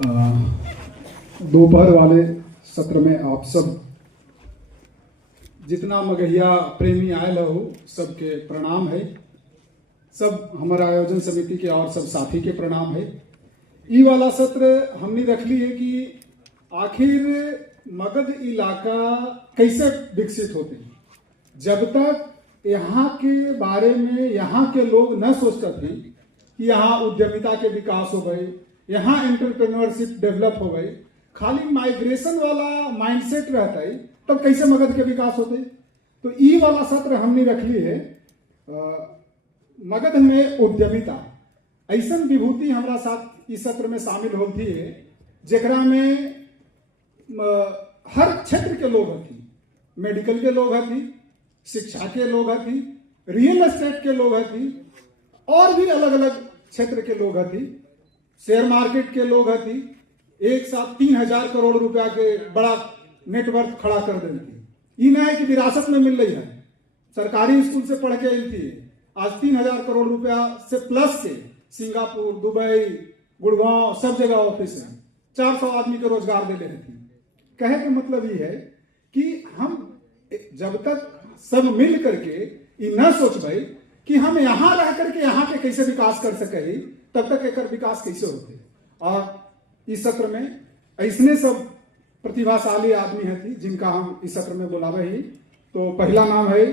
दोपहर वाले सत्र में आप सब जितना मगहिया प्रेमी आयल हो सबके प्रणाम है। सब हमारा आयोजन समिति के और सब साथी के प्रणाम है। ई वाला सत्र हमने रख ली है कि आखिर मगध इलाका कैसे विकसित होते हैं। जब तक यहाँ के बारे में यहाँ के लोग न सोचते थे कि यहाँ उद्यमिता के विकास हो गए, यहाँ एंटरप्रेन्योरशिप डेवलप हो गए, खाली माइग्रेशन वाला माइंडसेट रहता है, तब कैसे मगध के विकास होते। तो ई वाला सत्र हमने रख ली है मगध में उद्यमिता। ऐसा विभूति हमारा साथ इस सत्र में शामिल होती है जेकरा में हर क्षेत्र के लोग हथी, मेडिकल के लोग हथी, शिक्षा के लोग हथी, रियल एस्टेट के लोग हथी, और भी अलग अलग क्षेत्र के लोग हथी, शेयर मार्केट के लोग हथी। एक साथ 3000 करोड़ रुपया के बड़ा नेटवर्क खड़ा कर देती। ये ना है कि विरासत में मिल रही है, सरकारी स्कूल से पढ़ के आई थी। आज 3000 करोड़ रुपया से प्लस के सिंगापुर, दुबई, गुड़गांव सब जगह ऑफिस है। 400 आदमी को रोजगार दे रहे थे। कहे के मतलब ये है कि हम जब तक सब मिल करके ये न सोचबे कि हम यहाँ रह करके यहाँ के कैसे विकास कर सके, तब तक एक विकास कैसे होते। और इस सत्र में ऐसने सब प्रतिभाशाली आदमी है जिनका हम इस सत्र में बुलावे ही। तो पहला नाम है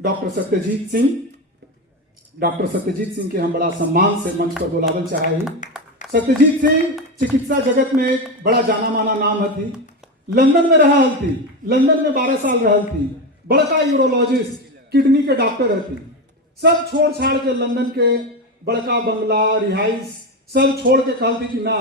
डॉक्टर सत्यजीत सिंह। डॉक्टर सत्यजीत सिंह के हम बड़ा सम्मान से मंच पर बुलावल चाहे ही। सत्यजीत सिंह चिकित्सा जगत में एक बड़ा जाना माना नाम थी। लंदन में रहा थी, लंदन में 12 साल रहा थी। बड़का यूरोलॉजिस्ट, किडनी के डॉक्टर थी। सब छोड़ छाड़ के लंदन के बड़का बंगला, रिहाइश सब छोड़ के कहती कि ना,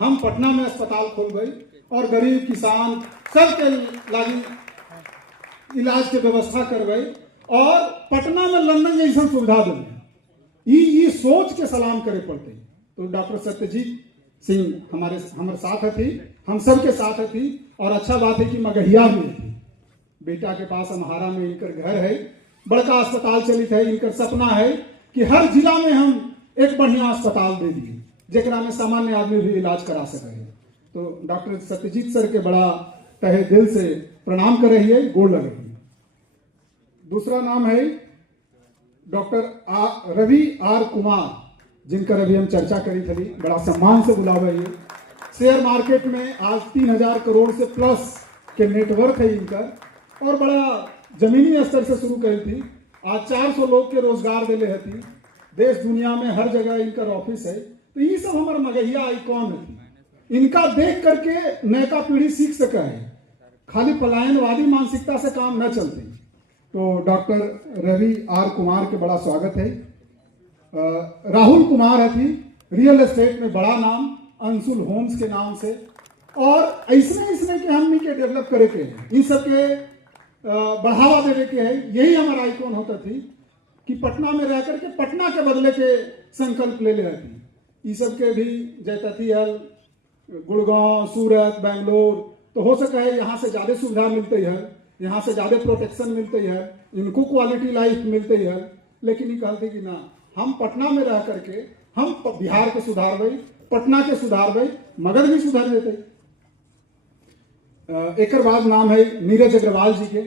हम पटना में अस्पताल खोल गई और गरीब किसान सबके लागी इलाज के व्यवस्था करवाई और पटना में लंदन जैसा सुविधा दी। ये सोच के सलाम करे पड़ते। तो डॉक्टर सत्यजीत सिंह हमारे साथ थी, हम सब के साथ थी। और अच्छा बात है कि मगहिया में थी। बेटा के पास अमहारा में इनकर घर है, बड़का अस्पताल चलित है। इनकर सपना है कि हर जिला में हम एक बढ़िया अस्पताल दे दिए जेकरा में सामान्य आदमी भी इलाज करा सके। तो डॉक्टर सत्यजीत सर के बड़ा तहे दिल से प्रणाम कर रही है, गोड़ लगे। दूसरा नाम है डॉक्टर रवि आर कुमार, जिनका अभी हम चर्चा करी थी। बड़ा सम्मान से बुलावा। ये शेयर मार्केट में आज 3000 करोड़ से प्लस के नेटवर्क है इनका और बड़ा जमीनी स्तर से शुरू करी थी। आज 400 लोग के रोजगार दिले हती। देश दुनिया में हर जगह इनका ऑफिस है। तो ये सब हमारे मगहिया आइकॉन है। इनका देख करके नयका पीढ़ी सीख सका है। खाली पलायनवादी मानसिकता से काम न चलते। तो डॉक्टर रवि आर कुमार के बड़ा स्वागत है। राहुल कुमार है थी, रियल एस्टेट में बड़ा नाम, अंशुल होम्स के नाम से। और ऐसने के हमनी के डेवलप करे के हैं, इन सब के बढ़ावा देने के है। यही हमारा आइकॉन होता थी कि पटना में रह करके पटना के बदले के संकल्प ले रहती। ये सब के भी जैतती हल, गुड़गांव, सूरत, बेंगलोर, तो हो सका है यहाँ से ज्यादा सुविधा मिलती है, यहाँ से ज्यादा प्रोटेक्शन मिलती है, इनको क्वालिटी लाइफ मिलती है। लेकिन ये कहते कि ना, हम पटना में रह करके हम बिहार के सुधारबे, पटना के सुधारबे, मगध भी सुधार देते। एक बाद नाम है नीरज अग्रवाल जी के।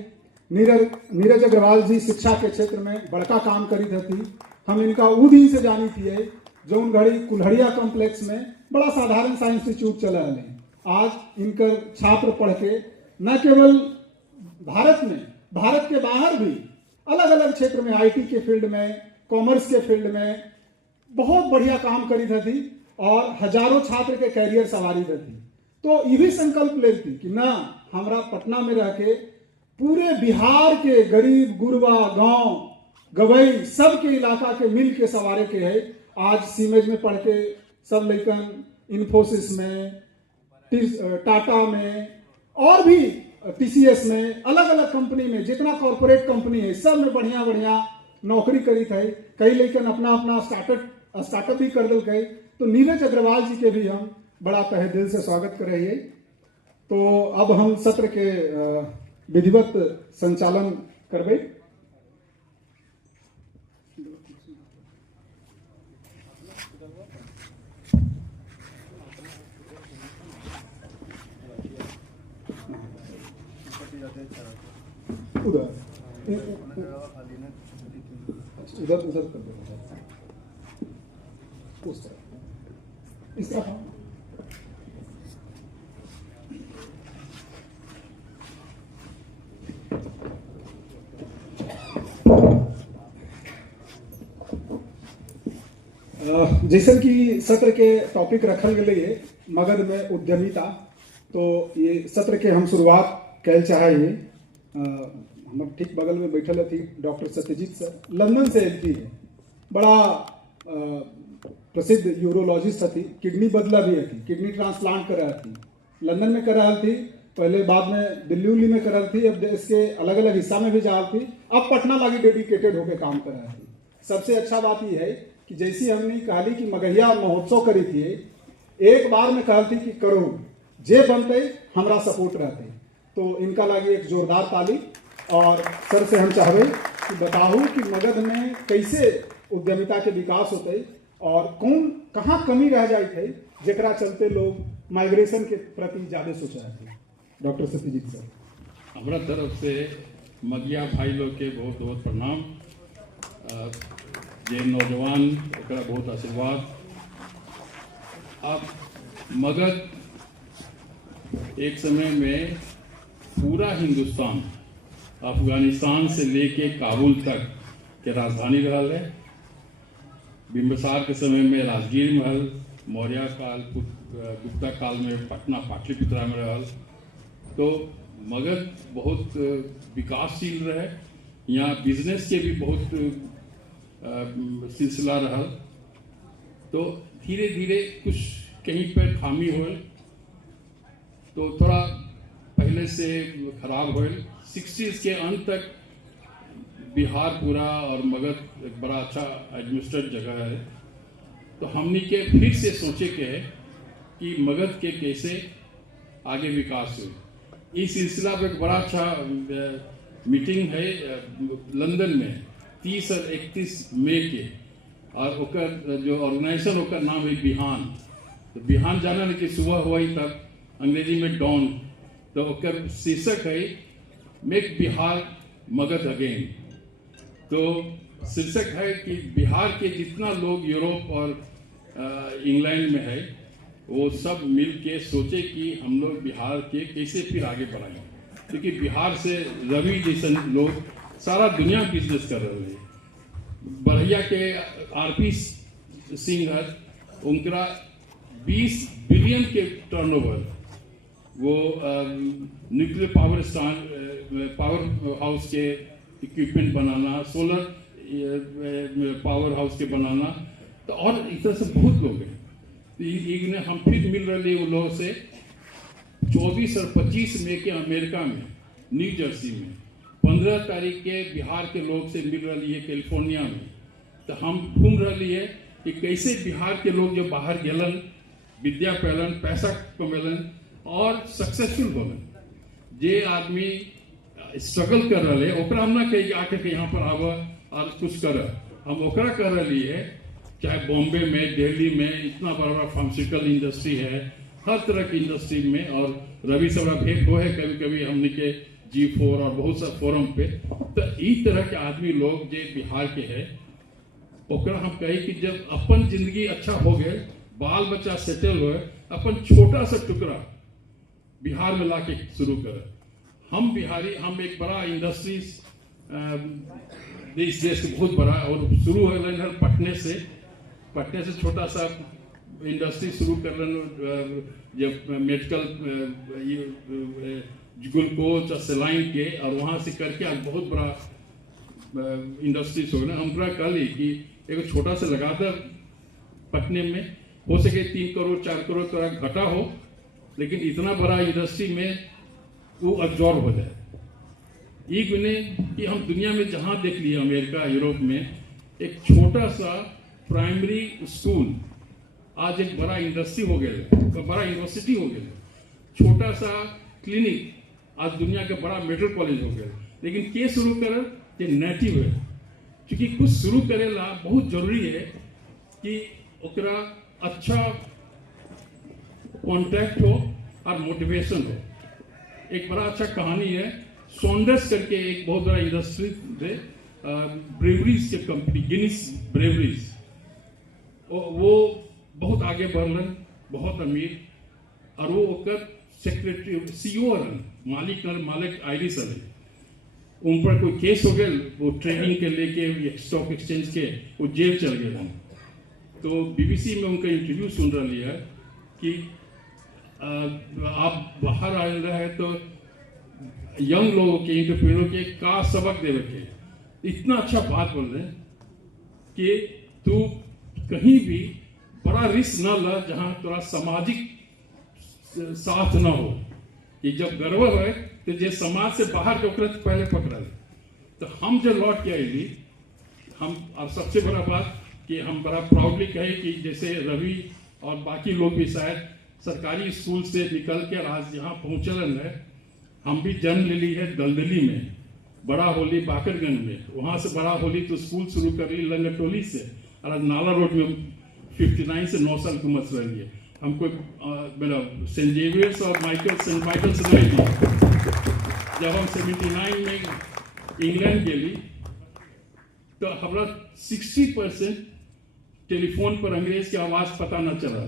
नीरज अग्रवाल जी शिक्षा के क्षेत्र में बड़का काम करी थी। हम इनका उ दिन से जानी थी जो उन घड़ी कुल्हड़िया कॉम्प्लेक्स में बड़ा साधारण सा इंस्टीट्यूट चला है। आज इनकर छात्र पढ़ के न केवल भारत में, भारत के बाहर भी अलग अलग क्षेत्र में, आईटी के फील्ड में, कॉमर्स के फील्ड में बहुत बढ़िया काम करी थी और हजारों छात्र के कैरियर सवारी थी। तो ये भी संकल्प लेती कि ना, हमरा पटना में रह के पूरे बिहार के गरीब गुरबा, गांव, गवई सब के इलाका के मिल के सवारे के है। आज सीमेज में पढ़ के सब लेकिन इन्फोसिस में, टाटा में और भी टीसीएस में, अलग अलग कंपनी में, जितना कॉर्पोरेट कंपनी है सब में बढ़िया बढ़िया नौकरी करी थे। कई लेकिन अपना अपना स्टार्टअप भी कर दिल गए। तो नीरज अग्रवाल जी के भी हम बड़ा तहे दिल से स्वागत कर रही है। तो अब हम सत्र के विधिवत संचालन करबे। उधर उधर उधर कर दो, उस तरफ इस तरफ। जैसे कि सत्र के टॉपिक रखल गए मगध में उद्यमिता, तो ये सत्र के हम शुरुआत कैल चाहिए। हम ठीक बगल में बैठल थी डॉक्टर सत्यजीत सर, लंदन से एल थी, बड़ा प्रसिद्ध यूरोलॉजिस्ट थी, किडनी बदला भी थी, किडनी ट्रांसप्लांट करा थी, लंदन में करा थी पहले, बाद में दिल्ली उल्ली में करा थी, अब देश के अलग अलग हिस्सा में भी जा थी, अब पटना लागी डेडिकेटेड होकर काम करा थी। सबसे अच्छा बात यह है कि जैसी हमने कहा कि मगहिया महोत्सव करी थी, एक बार में कहा थी कि करो जे बनते हमरा सपोर्ट रहते, तो इनका लागी एक जोरदार ताली। और सर से हम चाहते कि बताओ कि मगध में कैसे उद्यमिता के विकास होते और कौन कहाँ कमी रह जाए थे जरा चलते लोग माइग्रेशन के प्रति ज्यादा सोचा थे। डॉक्टर सत्यजीत सर, हमारा तरफ से मगिया भाई लोग के बहुत बहुत प्रणाम। जे नौजवान ओकरा बहुत आशीर्वाद। अब मगध एक समय में पूरा हिंदुस्तान अफगानिस्तान से लेके काबुल तक के राजधानी रहा है। बिंबिसार के समय में राजगीर महल, मौर्य काल गुप्ता काल में पटना पाटलिपुत्रा में रहा। तो मगध बहुत विकासशील रहे, यहाँ बिजनेस के भी बहुत सिलसिला रहा। तो धीरे धीरे कुछ कहीं पर खामी हो, तो थोड़ा पहले से खराब हो। 60s के अंत तक बिहार पूरा और मगध एक बड़ा अच्छा एडमिनिस्ट्रेट जगह है। तो हमने के फिर से सोचे के है कि मगध के कैसे आगे विकास हो। इस सिलसिला में एक बड़ा अच्छा मीटिंग है लंदन में 30 और 31 मई के, और ओकर जो ऑर्गेनाइजेशन ओकर नाम है बिहान। तो बिहान जाना कि सुबह हुआ ही तक अंग्रेजी में डॉन, तो ओकर शीर्षक है मेक बिहार मगध अगेन। तो शीर्षक है कि बिहार के जितना लोग यूरोप और इंग्लैंड में है, वो सब मिल के सोचे कि हम लोग बिहार के कैसे फिर आगे बढ़ाएं, क्योंकि बिहार से रवि जैसे लोग सारा दुनिया बिजनेस कर रहे हैं। बढ़िया के आरपी सिंह है, उनका 20 बिलियन के टर्नओवर, वो न्यूक्लियर पावर हाउस के इक्विपमेंट बनाना, सोलर पावर हाउस के बनाना, तो और इस तरह से बहुत लोग हैं। तो हम फिर मिल रहे हैं उन लोगों से 24 और 25 मई के अमेरिका में न्यू जर्सी में, 15 तारीख के बिहार के लोग से मिल रही है कैलिफोर्निया में। तो हम घूम रही है कि कैसे बिहार के लोग जो बाहर गेलन, विद्या पैलन, पैसा कमेलन और सक्सेसफुल बनन। जे आदमी स्ट्रगल कर रहे ओकरा हम ना कही आके के यहाँ पर आव और कुछ कर, हम ओकरा कर रही है। चाहे बॉम्बे में, दिल्ली में इतना बड़ा बड़ा फार्मास्यूटिकल इंडस्ट्री है, हर तरह की इंडस्ट्री में। और रवि से बड़ा भेंट हो है कभी कभी हमने के G4 और बहुत सा फोरम पे। तो इस तरह के आदमी लोग जो बिहार के है, ओकरा हम कही कि जब अपन जिंदगी अच्छा हो गए, बाल बच्चा सेटल हो, अपन छोटा सा टुकड़ा बिहार में लाके शुरू कर। हम बिहारी, हम एक बड़ा इंडस्ट्रीज देश के बहुत बड़ा, और शुरू हो पटने से छोटा सा इंडस्ट्री शुरू कर रहे, जब मेडिकल ग्लूकोज और सेलाइन के, और वहाँ से करके आज बहुत बड़ा इंडस्ट्रीज हो गए। हम पूरा कल ही कि एक छोटा सा लगातार पटने में हो सके 3 करोड़ 4 करोड़ थोड़ा घटा हो, लेकिन इतना बड़ा इंडस्ट्री में वो अब्जॉर्ब हो जाए। एक नहीं कि हम दुनिया में जहाँ देख लिए, अमेरिका, यूरोप में एक छोटा सा प्राइमरी स्कूल आज एक बड़ा इंडस्ट्री हो गया, बड़ा यूनिवर्सिटी हो गया। छोटा सा क्लिनिक आज दुनिया का बड़ा मेडिकल कॉलेज हो गया। लेकिन के शुरू कर ये नेटिव है, क्योंकि कुछ शुरू करेला बहुत जरूरी है कि ओकरा अच्छा कॉन्टैक्ट हो और मोटिवेशन हो। एक बड़ा अच्छा कहानी है, सॉन्डर्स करके एक बहुत बड़ा इंडस्ट्री थे, ब्रेवरीज के कंपनी, गिनीस ब्रेवरीज, वो बहुत आगे बढ़लन, बहुत अमीर, और वो ओकर सेक्रेटरी सीईओ रहन, मालिक आयरिश रहन। उन पर कोई केस हो गया, वो ट्रेडिंग के लेके स्टॉक एक्सचेंज के वो जेल चल गए। तो बीबीसी में उनका इंटरव्यू सुन रही है कि आप बाहर आए रहे तो यंग लोगों के, इंटरप्रेन्योर के का सबक देवे के, इतना अच्छा बात बोल रहे कि तू कहीं भी बड़ा रिस्क न ला जहां थोड़ा सामाजिक साथ न हो, कि जब गर्व है तो जे समाज से बाहर के ओकरे पहले पकड़ल। तो हम जो लौट के आएली, हम और सबसे बड़ा बात कि हम बड़ा प्राउडली कहे कि जैसे रवि और बाकी लोग भी शायद सरकारी स्कूल से निकल के आज यहाँ पहुँचल है। हम भी जन्म ले ली है दलदली में, बड़ा होली बाकरगंज में, वहाँ से बड़ा होली तो स्कूल शुरू कर ली लंगटोली से, और आज नाला रोड में 59 से 9 साल की उम्र से रही है। हमको मेरा सेंट जेवियर्स और सेंट माइकल से नहीं थी। जब हम 79 में इंग्लैंड गेली तो हमारा 60% टेलीफोन पर अंग्रेज की आवाज पता न चला,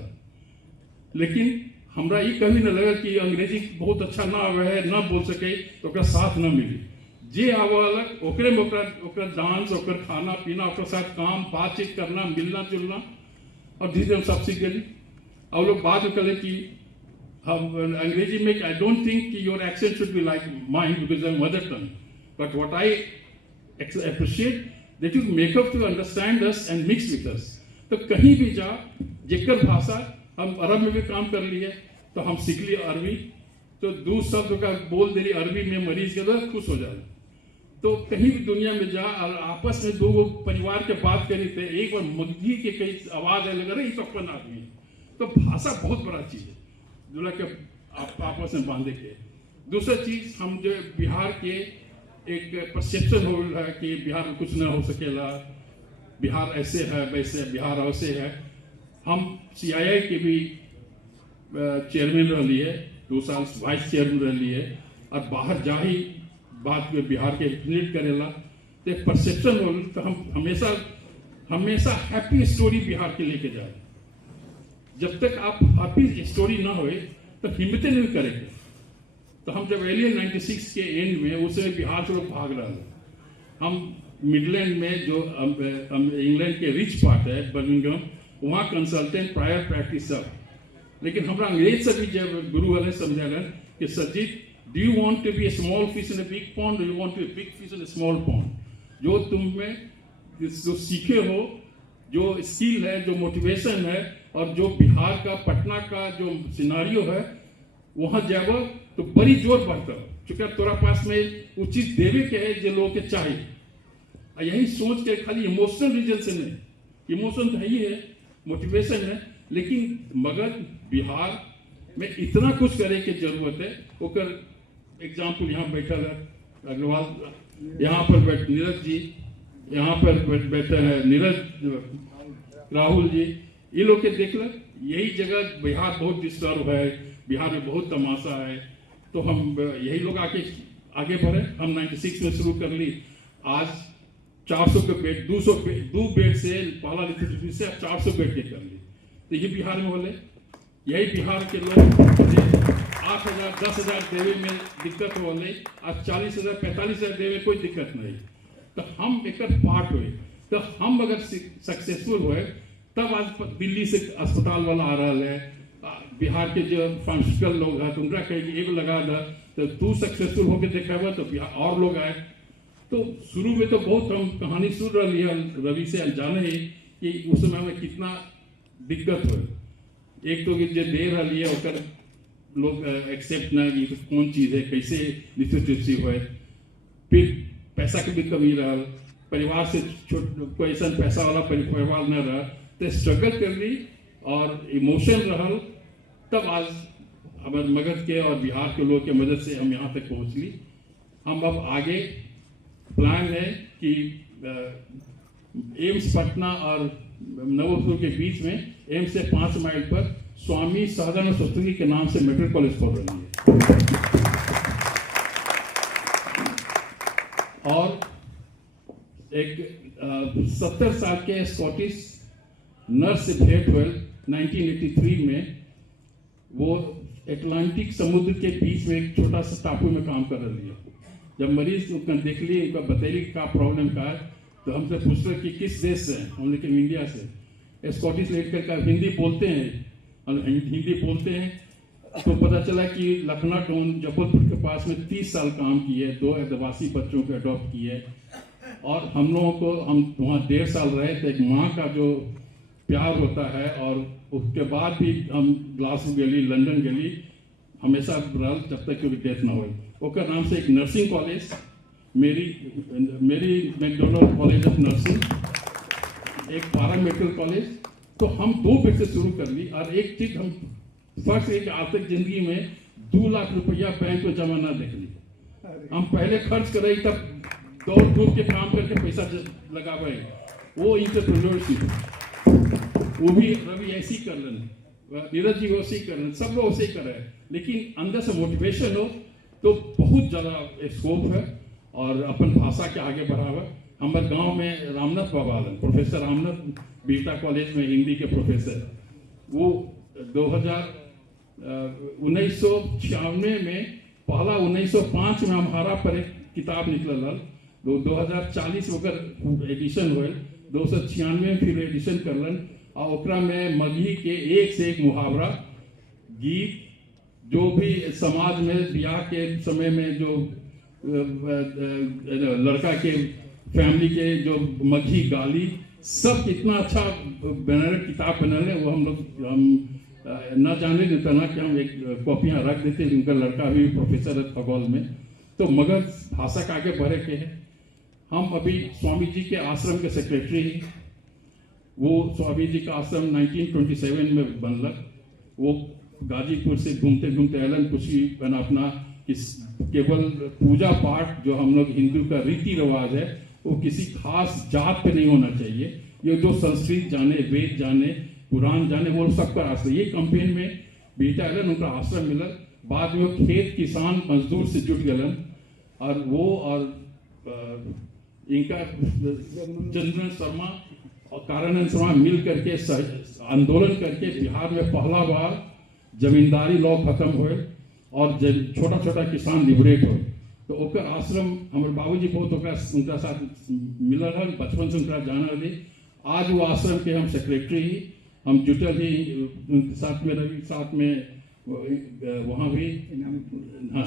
लेकिन हमरा ये कभी न लगा कि अंग्रेजी बहुत अच्छा ना आवे है, ना बोल सके तो ओकरा साथ न मिली। जे आवालक ओकरे में ओकरा डांस, ओकर खाना पीना, ओकर साथ काम बातचीत करना, मिलना जुलना, और धीरे धीरे सब सीख गई। और लोग बात करे कि हम अंग्रेजी में, आई डोंट थिंक कि your accent should be like mine because I mother tongue, but what I appreciate that you make up to understand us and mix with us. तो कहीं भी जा, जेकर भाषा हम अरब में भी काम कर लिए तो हम सीख लिए अरबी, तो दो शब्द का बोल दे रही अरबी में मरीज के तो खुश हो जाए। तो कहीं भी दुनिया में जा और आपस में दो परिवार के बात करी थे, एक बार मुर्गी के कई आवाज आने लगा, तो अपन आदमी। तो भाषा बहुत बड़ा चीज है जो के आपस में बांधे के। दूसरा चीज, हम जो बिहार के एक परसेप्शन हो रहा है कि बिहार में कुछ ना हो सकेला, बिहार ऐसे है वैसे, बिहार वैसे है। हम CII के भी चेयरमैन रही है, 2 साल वाइस चेयरमैन रही है, और बाहर जा ही बात में बिहार के रिप्रेजेंट करेला। तो एक परसेप्शन हो, तो हम हमेशा हैप्पी स्टोरी बिहार के लेके जाए। जब तक आप हैप्पी स्टोरी ना होए तो हिम्मतें नहीं करेंगे। तो हम जब एलियन 96 के एंड में, उस समय बिहार से लोग भाग रहा है। हम मिडलैंड में जो इंग्लैंड के रिच पार्ट है बर्मिंघम, वहाँ कंसल्टेंट प्रायर प्रैक्टिस सब। लेकिन हमारा अंग्रेज से भी जब गुरु वाले समझा कि Sajit, do you want to be a small fish in a big pond, do you want to be big fish in a small pond. जो तुम में जो सीखे हो, जो स्किल है, जो मोटिवेशन है, और जो बिहार का, पटना का जो सिनारियो है, वहां जाब तो बड़ी जोर बढ़ता, चूंकि तोरा पास में उचित देवे के है जो लोग के चाहिए। यही सोच के खाली इमोशनल रीजन से नहीं, इमोशन तो ही है, मोटिवेशन है, लेकिन मगर बिहार में इतना कुछ करे की जरूरत है। ओकर एग्जाम्पल यहाँ बैठा है अग्रवाल, यहाँ पर नीरज जी, यहाँ पर बैठे हैं नीरज, राहुल जी, ये लोग के देख ल, यही जगह बिहार बहुत डिस्टर्ब है, बिहार में बहुत तमाशा है। तो हम यही लोग आगे बढ़े। हम 96 में शुरू कर ली, आज 400 के बेड, 2 बेड से पहला लिखित से 400 बेड के कर ली। तो ये बिहार में बोले, यही बिहार के लोग 8,000 10,000 देवे में दिक्कत हो रही, आज 40,000 45,000 देवे कोई दिक्कत नहीं। तो हम एक पार्ट हुए, तो हम अगर सक्सेसफुल हुए, तब आज दिल्ली से अस्पताल वाला आ रहा है, बिहार के जो फार्मास्यूटिकल लोग हैं तो उनका कहेगी एक लगा दा, तो तू सक्सेसफुल होकर देखेगा तो बिहार और लोग आए। तो शुरू में तो बहुत हम कहानी सुन रही है रवि से, जाने ही कि उस समय में कितना दिक्कत हो। एक तो जो दे रही है उतर लोग एक्सेप्ट ना कि कौन चीज़ है, कैसे लिथोट्रिप्सी हो, फिर पैसा की भी कमी रहा, परिवार से कोई ऐसा पैसा वाला परिवार न रहा, तो स्ट्रगल कर ली और इमोशन रहा, तब आज हमारे मगध के और बिहार के लोग के मदद से हम यहाँ तक पहुँच ली। हम अब आगे प्लान है कि एम्स पटना और नवोदय के बीच में, एम्स से 5 माइल पर स्वामी सहजानंद सरस्वती के नाम से मेडिकल कॉलेज खोल रही है। और एक 70 साल के स्कॉटिश नर्स से भेंट हुए 1983 में। वो अटलांटिक समुद्र के बीच में एक छोटा सा टापू में काम कर रही है। जब मरीज उनका देख लिए, उनका बतैली का प्रॉब्लम का है, तो हमसे पूछ रहे कि किस देश से हैं। हमने कहा इंडिया से। स्कॉटिश लड़के का हिंदी बोलते हैं और हिंदी बोलते हैं, तो पता चला कि लखनऊ टाउन जबलपुर के पास में 30 साल काम किए, 2 आदिवासी बच्चों को अडॉप्ट किए। और हम लोगों को, हम वहाँ 1.5 साल रहे थे। एक माँ का जो प्यार होता है, और उसके बाद भी हम ग्लासगो गली, लंदन गली हमेशा रहल जब तक कि डेथ ना हो। ओकर नाम से एक नर्सिंग कॉलेज, मेरी मैकडोनल्ड कॉलेज ऑफ नर्सिंग, एक पैरामेडिकल कॉलेज। तो हम 2 फिर से शुरू कर ली। और एक चीज हम फर्स्ट एक आर्थिक जिंदगी में 2 लाख रुपया बैंक में जमा ना देख ली। हम पहले खर्च कर रही, तब दौड़ धूप के काम करके पैसा लगावे। वो इंटरप्रेन्योरशिप, वो भी रवि ऐसे ही कर लेना, नीरज जी वैसे ही कर लेना, सब लोग वैसे ही कर रहे हैं। लेकिन अंदर से मोटिवेशन हो तो बहुत ज़्यादा स्कोप है और अपन भाषा के आगे बढ़ावा। हमारे गांव में रामनाथ बाबा, प्रोफेसर रामनाथ बीटा कॉलेज में हिंदी के प्रोफेसर, वो 1996 में पहला 1905 में हमारा पर एक किताब निकल, 2040 ओकर एडिशन हुए, 296 में फिर एडिशन करलन। और ओकरा में मगही के एक से एक मुहावरा, गीत, जो भी समाज में ब्याह के समय में जो लड़का के फैमिली के जो मगही गाली, सब इतना अच्छा बनल किताब बनल है। वो हम ना जाने देता ना कि हम एक कॉपियाँ रख देते। उनका लड़का भी प्रोफेसर है खगोल में। तो मगर भाषा का आगे बढ़े के है। हम अभी स्वामी जी के आश्रम के सेक्रेटरी ही। वो स्वामी जी का आश्रम 1927 में बनलक। वो गाजीपुर से घूमते घूमते एलन कुछ ही बना अपना, केवल पूजा पाठ जो हम लोग हिंदू का रीति रिवाज है, वो किसी खास जात पे नहीं होना चाहिए। ये जो संस्कृत जाने, वेद जाने, पुराण जाने, वो सबका आश्रम। ये कंपेन में बेटा एलन, उनका आश्रम मिलल। बाद में वो खेत किसान मजदूर से जुट गलन। और वो और इनका चंद्रन शर्मा और कारानंद शर्मा मिल करके आंदोलन करके बिहार में पहला बार जमींदारी लॉ खत्म हुए और छोटा छोटा किसान लिबरेट हो। तो ओकर आश्रम हमारे बाबूजी बहुत उनका साथ मिलल है, बचपन से उनका जाना रही। आज वो आश्रम के हम सेक्रेटरी ही, हम जुटल ही उनके साथ में रही, साथ में वहाँ भी, हाँ,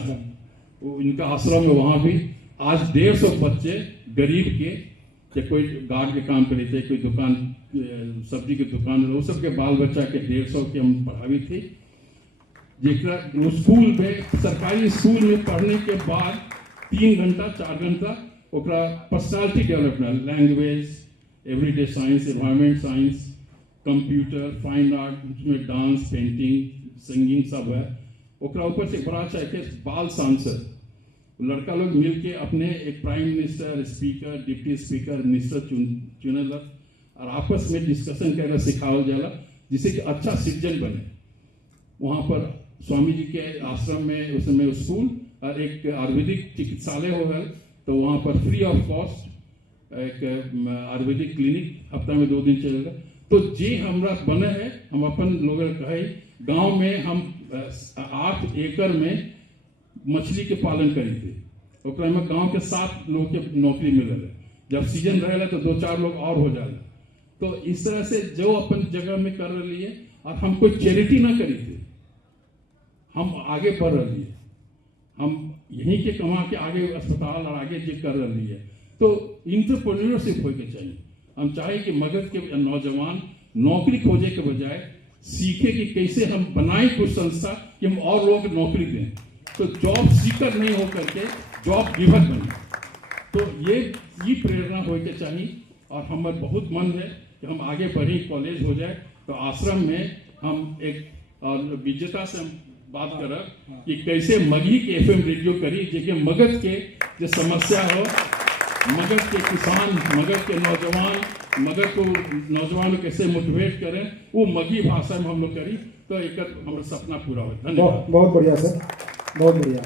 इनका आश्रम है वहाँ भी। आज 150 बच्चे गरीब के कोई गार्ड के काम करे थे, कोई दुकान सब्जी की दुकान, वो सब के बाल बच्चा के 150 के हम पढ़ावी थी। जेकरा वो स्कूल में, सरकारी स्कूल में पढ़ने के बाद 3 घंटा 4 घंटा ओकरा personality development, language, everyday science, environment science, computer, fine art, उसमें डांस, पेंटिंग, सिंगिंग सब है। ओकरा ऊपर से बड़ा अच्छा है बाल सांसद, लड़का लोग मिलके अपने एक prime minister, speaker, deputy speaker, minister चुनल और आपस में डिस्कशन कर सिखावल जाला, जिससे कि अच्छा सिटीजन बने। वहाँ पर स्वामी जी के आश्रम में उस समय स्कूल और एक आयुर्वेदिक चिकित्सालय हो गया। तो वहाँ पर फ्री ऑफ कॉस्ट एक आयुर्वेदिक क्लिनिक हफ्ता में 2 दिन चलेगा। तो जे हमरा बने है, हम अपन लोग कहे गांव में हम 8 एकड़ में मछली के पालन करी थे। ओकरा में गांव के 7 लोग के नौकरी मिलल है। जब सीजन रहेला तो 2-4 लोग और हो जाला। तो इस तरह से जो अपन जगह में कर रही है, और हम कोई चैरिटी ना करी थे, हम आगे बढ़ रही है। हम यहीं के कमा के आगे अस्पताल और आगे जो कर रही है। तो इंटरप्रेन्योरशिप हो के चाहिए। हम चाहे कि मगध के नौजवान नौकरी खोजे के बजाय सीखे कि कैसे हम बनाए कुछ संस्था कि हम और लोगों को नौकरी दें। तो जॉब सीकर नहीं हो करके जॉब गिवर बने। तो ये प्रेरणा हो के चाहिए। और हमारे बहुत मन है कि हम आगे बढ़ी, कॉलेज हो जाए। तो आश्रम में हम एक और विजेता से हम बात करब कि कैसे मगही के FM रेडियो करी, जेके मगध के जो समस्या हो, मगध के किसान, मगध के नौजवान, मगध को नौजवान को कैसे मोटिवेट करें, वो मगही भाषा में हम लोग करी। तो एक हमारा सपना पूरा हो। धन्यवाद। बहुत बढ़िया सर, बहुत बढ़िया।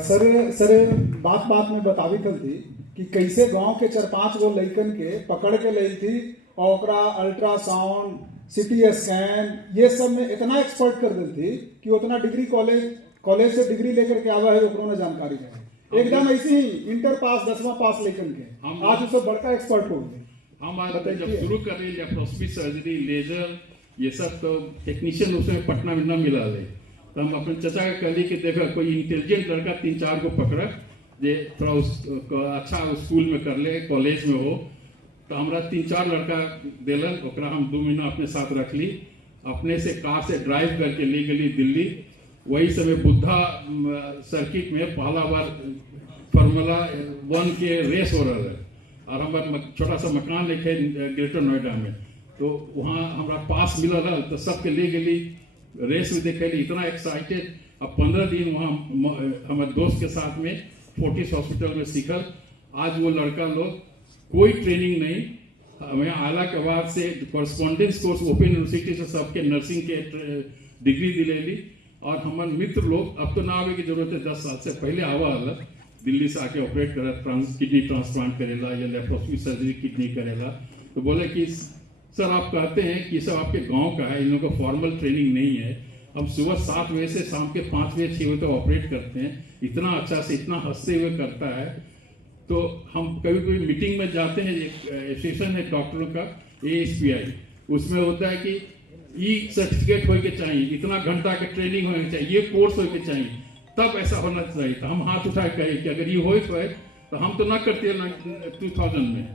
सर बात में बतावी थी कि कैसे गांव के 4-5 गो लड़कन के पकड़ के लाई थी और ओकरा अल्ट्रासाउंड, सिटी स्कैन, ये सब में इतना एक्सपर्ट कर देती थी कि उतना डिग्री कॉलेज से डिग्री लेकर के आवा है ओकरो ने जानकारी है। एकदम ऐसे ही इंटर पास 10वां पास लेकर के आज उससे बड़का एक्सपर्ट हो गए। हम आज जब शुरू कर रहे लेप्रोस्कोपी सर्जरी, लेजर, ये सब तो टेक्नीशियन उसमें पटना में न मिला ले, तो हम अपने चचा के कहली कि देखा कोई इंटेलिजेंट लड़का 3-4 को पकड़ जे थोड़ा अच्छा स्कूल में कर ले, कॉलेज में हो, तो हमारा 3-4 लड़का दिलन, ओकरा हम 2 महीना अपने साथ रख ली, अपने से कार से ड्राइव करके ले गली दिल्ली। वही समय बुद्धा सर्किट में पहला बार फार्मूला 1 के रेस हो रहा है और हमारा छोटा सा मकान लेके ग्रेटर नोएडा में, तो वहाँ हमारा पास मिला रहा, तो सबके ले गली रेस में देखे, इतना एक्साइटेड। अब 15 दिन वहाँ हमारे दोस्त के साथ में फोर्टिस हॉस्पिटल में सीखल। आज वो लड़का लोग कोई ट्रेनिंग नहीं, हमें आला के बाद से कॉरेस्पॉन्डेंस कोर्स ओपन यूनिवर्सिटी से सबके नर्सिंग के डिग्री दिलेली। और हमारे मित्र लोग अब तो ना आवे की जरूरत है, 10 साल से पहले आवा अलग दिल्ली से आके ऑपरेट करा, किडनी ट्रांसप्लांट करेला या लेप्रोस्कोपी सर्जरी किडनी करेला। तो बोले कि सर आप कहते हैं कि सब आपके गांव का है, इन लोगों को फॉर्मल ट्रेनिंग नहीं है, हम सुबह 7 बजे से शाम के 5 बजे 6 बजे तक ऑपरेट करते हैं, इतना अच्छा से इतना हंसते हुए करता है। तो हम कभी कभी मीटिंग में जाते हैं, एसोसिएशन है डॉक्टरों का ASPI, उसमें होता है कि ई सर्टिफिकेट हो के चाहिए, इतना घंटा का ट्रेनिंग होना चाहिए, ये कोर्स हो के चाहिए, तब ऐसा होना चाहिए। तो हम हाथ उठा कहे कि अगर ये हो तो हम तो ना करते 2000 में,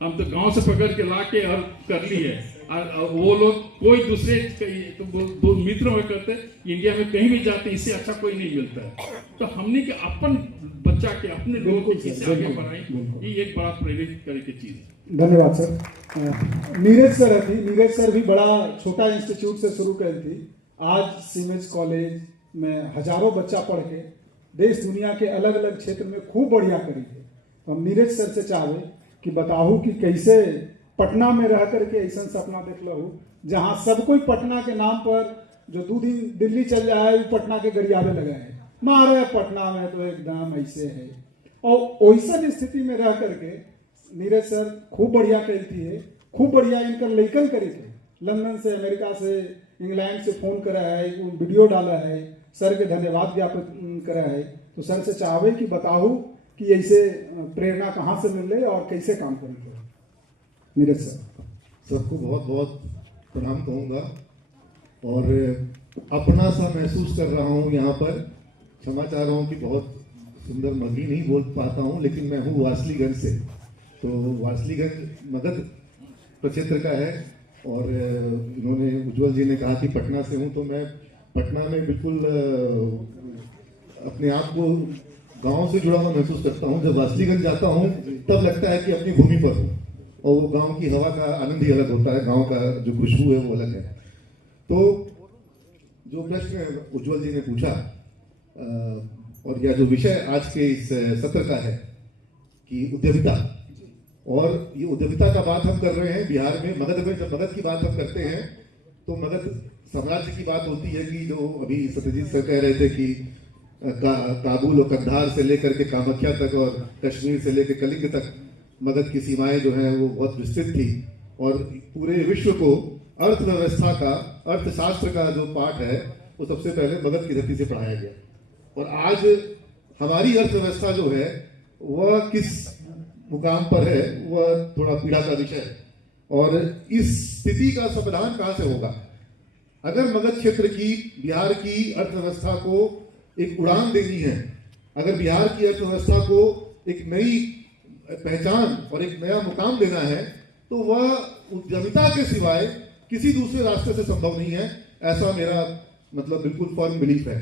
हम तो गांव से पकड़ के ला के और कर ली है। और वो लोग कोई दूसरे तो दो मित्र में करते, इंडिया में कहीं भी जाते इससे अच्छा कोई नहीं मिलता है। तो हमने के अपन बच्चा के अपने लोग को कैसे आगे बढ़ाई, ये एक बड़ा प्रेरित करे की चीज है। धन्यवाद सर। नीरज सर भी बड़ा छोटा इंस्टीट्यूट से शुरू कर थी, आज सीमेंस कॉलेज में हजारों बच्चा पढ़ के देश दुनिया के अलग अलग क्षेत्र में खूब बढ़िया करी है। तो हम नीरज सर से चाहे कि बताहू कि कैसे पटना में रह करके ऐसा सपना देख लो जहाँ सब कोई पटना के नाम पर जो 2 दिन दिल्ली चल जाए वो पटना के गरियाबे लगे है, मारे पटना में तो एकदम ऐसे है। और वैसा स्थिति में रह करके नीरज सर खूब बढ़िया कहती है, खूब बढ़िया इनका लेखन करे थे, लंदन से, अमेरिका से, इंग्लैंड से फोन करा है, वीडियो डाला है, सर के धन्यवाद ज्ञापन करा है। तो सर से चाहवे कि बताओ कि ऐसे प्रेरणा कहाँ से मिले और कैसे काम करेंगे। नीरज सर। सबको बहुत बहुत प्रणाम कहूँगा और अपना सा महसूस कर रहा हूँ यहाँ पर। क्षमा चाह रहा हूँ कि बहुत सुंदर मगही नहीं बोल पाता हूँ, लेकिन मैं हूँ वासलीगंज से। तो वासलीगंज मगध प्रक्षेत्र का है और इन्होंने उज्जवल जी ने कहा कि पटना से हूँ, तो मैं पटना में बिल्कुल अपने आप को गांव से जुड़ा हुआ महसूस करता हूँ। जब वासलीगंज जाता हूँ तब लगता है कि अपनी भूमि पर हूँ और वो गांव की हवा का आनंद ही अलग होता है, गांव का जो खुशबू है वो अलग है। तो जो प्रश्न उज्जवल जी ने पूछा और या जो विषय आज के इस सत्र का है कि उद्यमिता, और ये उद्यमिता का बात हम कर रहे हैं बिहार में, मगध में। जब मगध की बात हम करते हैं तो मगध साम्राज्य की बात होती है कि जो अभी सत्यजीत सर कह रहे थे कि काबुल और कंधार से लेकर के कामाख्या तक और कश्मीर से लेकर कलिंग तक मगध की सीमाएं जो हैं वो बहुत विस्तृत थी और पूरे विश्व को अर्थव्यवस्था का, अर्थशास्त्र का जो पाठ है वो सबसे पहले मगध की धरती से पढ़ाया गया। और आज हमारी अर्थव्यवस्था जो है वह किस मुकाम पर है वह थोड़ा पीड़ा का विषय है। और इस स्थिति का समाधान कहाँ से होगा? अगर मगध क्षेत्र की, बिहार की अर्थव्यवस्था को एक उड़ान देनी है, अगर बिहार की अर्थव्यवस्था को एक नई पहचान और एक नया मुकाम देना है, तो वह उद्यमिता के सिवाय किसी दूसरे रास्ते से संभव नहीं है। ऐसा मेरा मतलब बिल्कुल फर्म बिलीफ है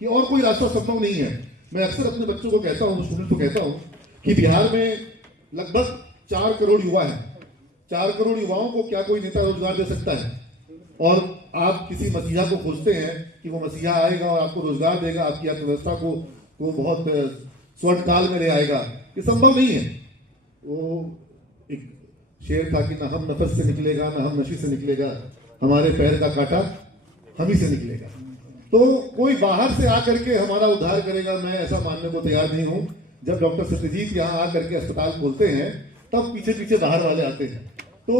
कि और कोई रास्ता संभव नहीं है। मैं अक्सर अपने बच्चों को कहता हूँ, स्टूडेंट को कहता हूँ कि बिहार में लगभग 4 करोड़ युवा हैं। 4 करोड़ युवाओं को क्या कोई नेता रोजगार दे सकता है? और आप किसी मसीहा को खोजते हैं कि वो मसीहा आएगा और आपको रोजगार देगा, आपकी अर्थव्यवस्था को बहुत स्वर्ण काल में ले आएगा, ये संभव नहीं है। वो एक शेर था कि ना हम नफस से निकलेगा, ना हम नशी से निकलेगा, हमारे पैर का कांटा हम ही से निकलेगा। तो कोई बाहर से आकर के हमारा उद्धार करेगा, मैं ऐसा मानने को तैयार नहीं हूं। जब डॉक्टर सत्यजीत यहाँ आकर के अस्पताल खोलते हैं तब पीछे पीछे बाहर वाले आते हैं। तो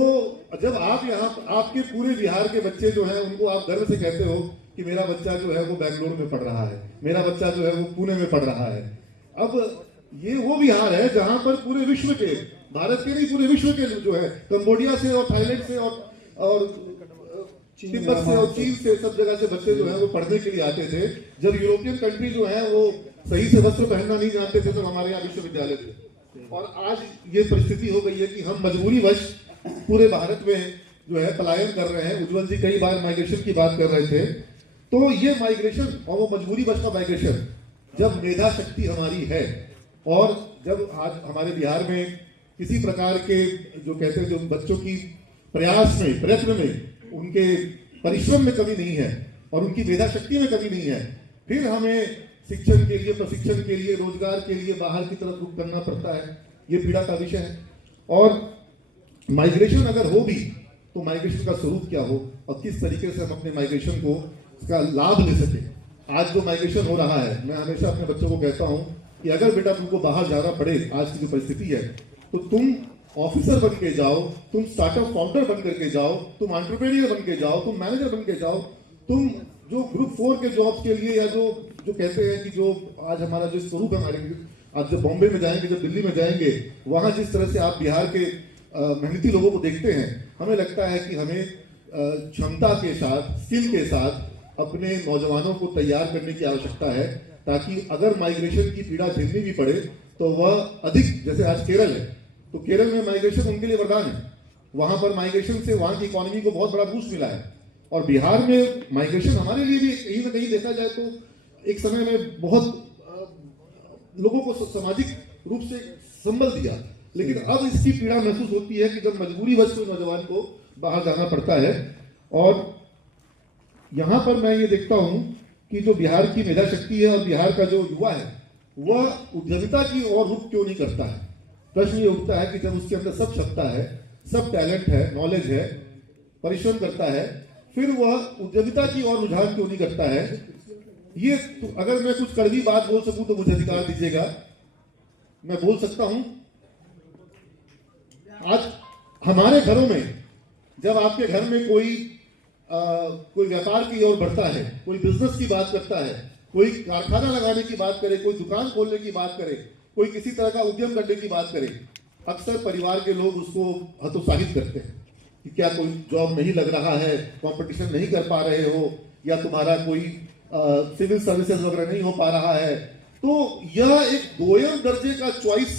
जब आप यहाँ, आपके पूरे बिहार के बच्चे जो हैं उनको आप गर्व से कहते हो कि मेरा बच्चा जो है वो बेंगलोर में पढ़ रहा है, मेरा बच्चा जो है वो पुणे में पढ़ रहा है। अब ये वो बिहार है जहां पर पूरे विश्व के, भारत के नहीं पूरे विश्व के जो है, कंबोडिया से और थाईलैंड से और तिब्बत से और चीन से, सब जगह से बच्चे जो है वो पढ़ने के लिए आते थे। जब यूरोपियन कंट्री जो है वो सही से वस्त्र पहनना नहीं जानते थे तो हमारे यहाँ विश्वविद्यालय थे। और आज ये परिस्थिति हो गई है कि हम मजबूरी वश पूरे भारत में जो है पलायन कर रहे हैं। उज्जवल जी कई बार माइग्रेशन की बात कर रहे थे, तो ये माइग्रेशन और वो मजबूरी वश का माइग्रेशन, जब मेधा शक्ति हमारी है और जब आज हमारे बिहार में किसी प्रकार के जो कहते हैं जो बच्चों की प्रयास में, प्रयत्न में, उनके परिश्रम में कमी नहीं है और उनकी मेधा शक्ति में कमी नहीं है, फिर हमें शिक्षण के लिए, प्रशिक्षण के लिए, रोजगार के लिए बाहर की तरफ रुख करना पड़ता है। ये पीड़ा का विषय है। और माइग्रेशन अगर हो भी तो माइग्रेशन का स्वरूप क्या हो और किस तरीके से हम अपने माइग्रेशन को का लाभ ले सके। आज जो माइग्रेशन हो रहा है, मैं हमेशा अपने बच्चों को कहता हूं कि अगर बेटा तुमको बाहर जाना पड़े, आज की जो परिस्थिति है, तो तुम ऑफिसर बन के जाओ, तुम स्टार्टअप फाउंडर बन करके जाओ, तुम एंटरप्रेन्योर बन के जाओ, तुम मैनेजर बन के जाओ, तुम जो ग्रुप 4 के जॉब्स के लिए या जो कहते हैं कि जो आज हमारा जो स्वरूप है हमारे, आप जब बॉम्बे में जाएंगे, जब दिल्ली में जाएंगे, वहां जिस तरह से आप बिहार के मेहनती लोगों को देखते हैं, हमें लगता है कि हमें क्षमता के साथ, स्किल के साथ अपने नौजवानों को तैयार करने की आवश्यकता है, ताकि अगर माइग्रेशन की पीड़ा झेलनी भी पड़े तो वह अधिक, जैसे आज केरल है, तो केरल में माइग्रेशन उनके लिए वरदान है। वहां पर माइग्रेशन से वहां की इकोनॉमी को बहुत बड़ा बूस्ट मिला है। और बिहार में माइग्रेशन हमारे लिए भी कहीं ना कहीं देखा जाए तो एक समय में बहुत लोगों को सामाजिक रूप से संबल दिया, लेकिन अब इसकी पीड़ा महसूस होती है कि जब मजबूरी वश कोई नौजवान को बाहर जाना पड़ता है। और यहां पर मैं ये देखता हूं कि जो बिहार की मेधा शक्ति है और बिहार का जो युवा है, वह उद्यमिता की ओर रुख क्यों नहीं करता है। प्रश्न ये उठता है कि जब उसके अंदर सब क्षमता है, सब टैलेंट है, नॉलेज है, परिश्रम करता है, फिर वह उद्यमिता की ओर रुझान क्यों नहीं करता है। ये तो अगर मैं कुछ कड़वी बात बोल सकूं तो मुझे अधिकार दीजिएगा, मैं बोल सकता हूं। आज हमारे घरों में जब आपके घर में कोई व्यापार की ओर बढ़ता है, कोई बिजनेस की बात करता है, कोई कारखाना लगाने की बात करे, कोई दुकान खोलने की बात करे, कोई किसी तरह का उद्यम करने की बात करे, अक्सर परिवार के लोग उसको हतोत्साहित करते हैं कि क्या कोई जॉब नहीं लग रहा है, कंपटीशन नहीं कर पा रहे हो, या तुम्हारा कोई सिविल सर्विसेज वगैरह नहीं हो पा रहा है। तो यह एक दोयम दर्जे का चॉइस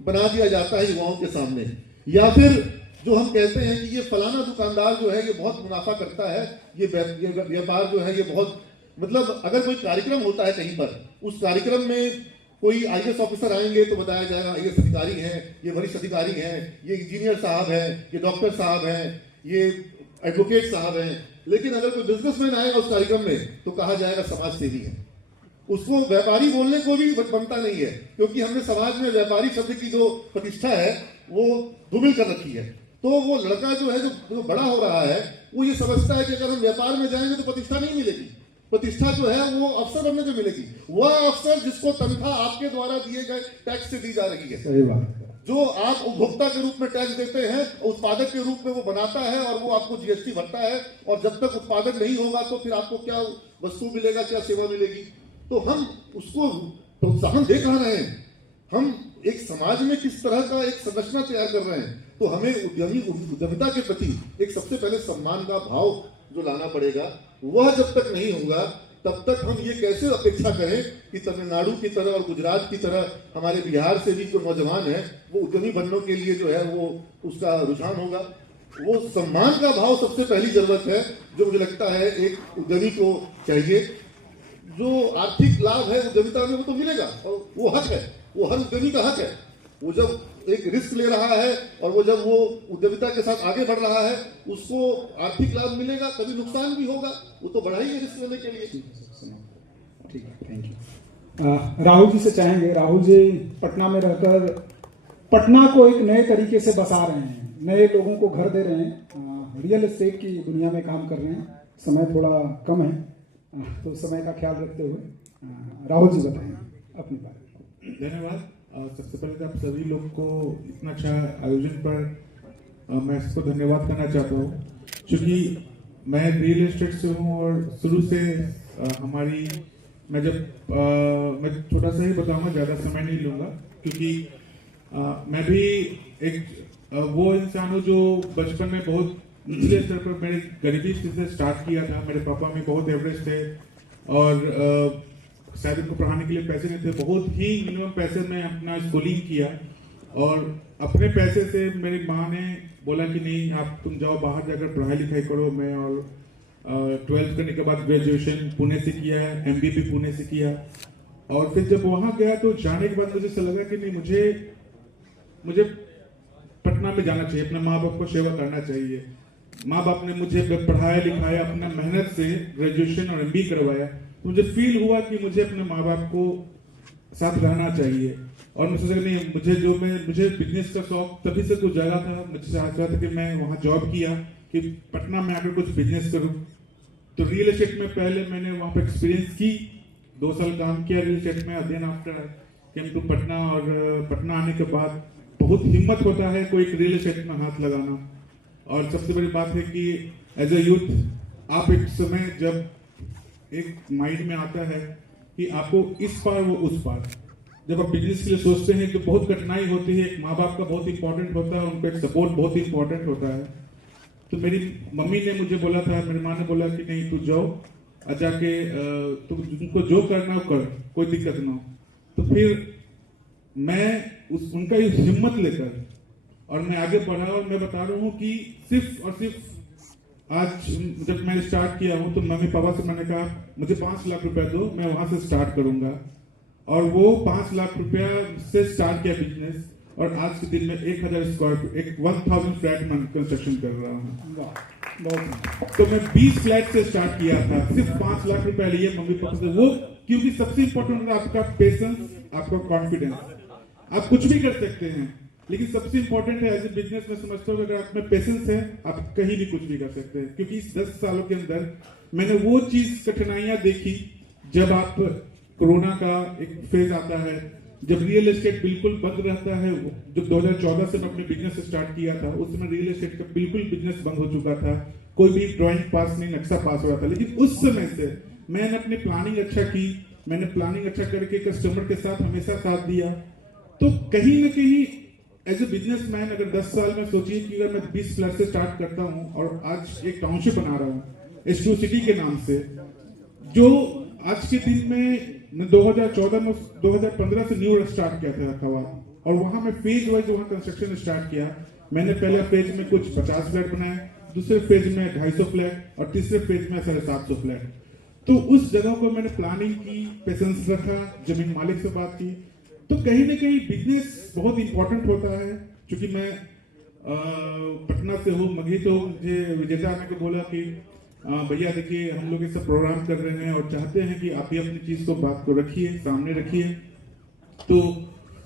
बना दिया जाता है युवाओं के सामने। या फिर जो हम कहते हैं कि ये फलाना दुकानदार जो है ये बहुत मुनाफा करता है, ये व्यापार जो है ये बहुत, मतलब अगर कोई कार्यक्रम होता है कहीं पर, उस कार्यक्रम में कोई आईएएस ऑफिसर आएंगे तो बताया जाएगा आईएएस अधिकारी हैं, ये वरिष्ठ अधिकारी हैं, ये इंजीनियर साहब हैं, ये डॉक्टर साहब हैं, ये एडवोकेट साहब हैं। लेकिन अगर कोई बिजनेसमैन आएगा उस कार्यक्रम में तो कहा जाएगा समाज सेवी है। उसको व्यापारी बोलने को भी बनता नहीं है, क्योंकि हमने समाज में व्यापारी शब्द की जो प्रतिष्ठा है वो धूमिल कर रखी है। तो वो लड़का जो है जो बड़ा हो रहा है, वो ये समझता है कि अगर हम व्यापार में जाएंगे तो प्रतिष्ठा नहीं मिलेगी। प्रतिष्ठा जो है वो अफसर बनने से मिलेगी, वह अफसर जिसको तनख्वाह आपके द्वारा दिए गए टैक्स से दी जा रही है। सही बात है। जो आप उपभोक्ता के रूप में टैक्स देते हैं, उत्पादक के रूप में वो बनाता है और वो आपको जीएसटी भरता है, और जब तक उत्पादक नहीं होगा तो फिर आपको क्या वस्तु मिलेगा, क्या सेवा मिलेगी। तो हम उसको प्रोत्साहन दे कहां रहे हैं, हम एक समाज में किस तरह का एक संरचना तैयार कर रहे हैं। तो हमें उद्यमिता के प्रति एक सबसे पहले सम्मान का भाव जो लाना पड़ेगा, वह जब तक नहीं होगा तब तक हम ये कैसे अपेक्षा करें कि तमिलनाडु की तरह और गुजरात की तरह हमारे बिहार से भी जो नौजवान है वो उद्यमी बनने के लिए जो है वो उसका रुझान होगा। वो सम्मान का भाव सबसे पहली जरूरत है जो मुझे लगता है एक उद्यमी को चाहिए। जो आर्थिक लाभ है उद्यमिता में वो तो मिलेगा और वो हक है, वो हर उद्यमी का हक है। वो जब एक रिस्क ले रहा है और वो जब वो उद्यमिता के साथ आगे बढ़ रहा है, उसको आर्थिक लाभ मिलेगा, कभी नुकसान भी होगा, वो तो बढ़ा ही है रिस्क लेने के लिए। ठीक है, थैंक यू। राहुल जी से चाहेंगे। राहुल जी पटना में रहकर पटना को एक नए तरीके से बसा रहे हैं, नए लोगों को घर दे रहे हैं, रियल एस्टेट की दुनिया में काम कर रहे हैं। समय थोड़ा कम है तो समय का ख्याल रखते हुए राहुल जी बताएंगे अपनी बात। धन्यवाद। सबसे पहले तो आप सभी लोग को इतना अच्छा आयोजन पर मैं इसको धन्यवाद करना चाहता हूँ, क्योंकि मैं रियल एस्टेट से हूँ और शुरू से हमारी मैं छोटा सा ही बताऊंगा, ज़्यादा समय नहीं लूँगा, क्योंकि मैं भी एक वो इंसान हूँ जो बचपन में बहुत निचले स्तर पर मैंने गरीबी से स्टार्ट किया था। मेरे पापा में बहुत एवरेज थे और शायद उनको पढ़ाने के लिए पैसे नहीं थे, बहुत ही मिनिमम पैसे में अपना स्कूलिंग किया और अपने पैसे से मेरी माँ ने बोला कि नहीं आप तुम जाओ बाहर जाकर पढ़ाई लिखाई करो। मैं और 12th करने के बाद ग्रेजुएशन पुणे से किया, MBA भी पुणे से किया और फिर जब वहाँ गया तो जाने के बाद मुझे ऐसा लगा कि नहीं मुझे पटना में जाना चाहिए, अपने माँ बाप को सेवा करना चाहिए। माँ बाप ने मुझे पढ़ाया लिखाया, अपना मेहनत से ग्रेजुएशन और MBA करवाया, तो मुझे फील हुआ कि मुझे अपने माँ बाप को साथ रहना चाहिए। और मैं सोचा नहीं मुझे बिजनेस का शौक तभी से कुछ जागा था। मुझे चाहता था कि मैं वहाँ जॉब किया कि पटना में आकर कुछ बिजनेस करूँ। तो रियल एस्टेट में पहले मैंने वहाँ पर एक्सपीरियंस की, 2 साल काम किया रियल एस्टेट में। Then after came to Patna और पटना आने के बाद बहुत हिम्मत होता है कोई रियल एस्टेट में हाथ लगाना। और सबसे बड़ी बात है कि एज ए यूथ आप एक समय जब एक माइंड में आता है कि आपको इस पार वो उस पार, जब आप बिजनेस के लिए सोचते हैं तो बहुत कठिनाई होती है। एक माँ बाप का बहुत इंपॉर्टेंट होता है, उनका एक सपोर्ट बहुत इंपॉर्टेंट होता है। तो मेरी मम्मी ने मुझे बोला था, मेरी माँ ने बोला कि नहीं तू जाओ जाके तुमको जो करना हो कर, कोई दिक्कत ना हो। तो फिर मैं उनका इस हिम्मत लेकर और मैं आगे बढ़ा और मैं बता रहा हूँ कि सिर्फ और सिर्फ आज जब मैं स्टार्ट किया हूँ तो मम्मी पापा से मैंने कहा मुझे 5 लाख रुपया दो, मैं वहां से स्टार्ट करूंगा। और वो 5 लाख रुपया से स्टार्ट किया बिजनेस और आज के दिन में 1000 स्क्वायर फीट, एक 1000 फ्लैट में कंस्ट्रक्शन कर रहा हूँ। तो मैं 20 फ्लैट से स्टार्ट किया था, सिर्फ 5 लाख रुपया लिए मम्मी पापा से। वो क्योंकि सबसे इंपॉर्टेंट है आपका पेशेंस, आपका कॉन्फिडेंस। आप कुछ भी कर सकते हैं, लेकिन सबसे इंपॉर्टेंट है एज ए बिजनेस में समझता हूँ अगर आप में पेशेंस है आप कहीं भी कुछ भी कर सकते हैं। क्योंकि इस 10 सालों के अंदर मैंने वो चीज कठिनाइयां देखी जब आप कोरोना का एक फेज आता है, जब रियल एस्टेट बिल्कुल बंद रहता है। जब 2014 से मैं अपने बिजनेस स्टार्ट किया था उस समय रियल एस्टेट का बिल्कुल बिजनेस बंद हो चुका था, कोई भी ड्राइंग पास नहीं, नक्शा पास हो रहा था। लेकिन उस समय से मैंने अपनी प्लानिंग अच्छा की, मैंने प्लानिंग अच्छा करके कस्टमर के साथ हमेशा साथ दिया। तो कहीं ना कहीं एज ए बिजनेसमैन अगर 10 साल में सोचिए कि अगर मैं 20 फ्लैट से स्टार्ट करता हूं और आज एक टाउनशिप बना रहा हूं S2 सिटी के नाम से, जो आज के दिन में 2014 में 2015 से न्यू स्टार्ट किया था खवात, और वहां मैं फेज वाइज वहां कंस्ट्रक्शन स्टार्ट किया। मैंने पहले फेज में कुछ 50 फ्लैट बनाए, दूसरे फेज में 250 फ्लैट और तीसरे फेज में 750 फ्लैट। तो उस जगह को मैंने प्लानिंग की, पेशेंस रखा, जमीन मालिक से बात की। तो कहीं ना कहीं बिजनेस बहुत इंपॉर्टेंट होता है। क्योंकि मैं पटना से हूँ, मगही से हूँ, मुझे विजेता आने को बोला कि भैया देखिए हम लोग ये सब प्रोग्राम कर रहे हैं और चाहते हैं कि आप भी अपनी चीज को, बात को रखिए, सामने रखिए। तो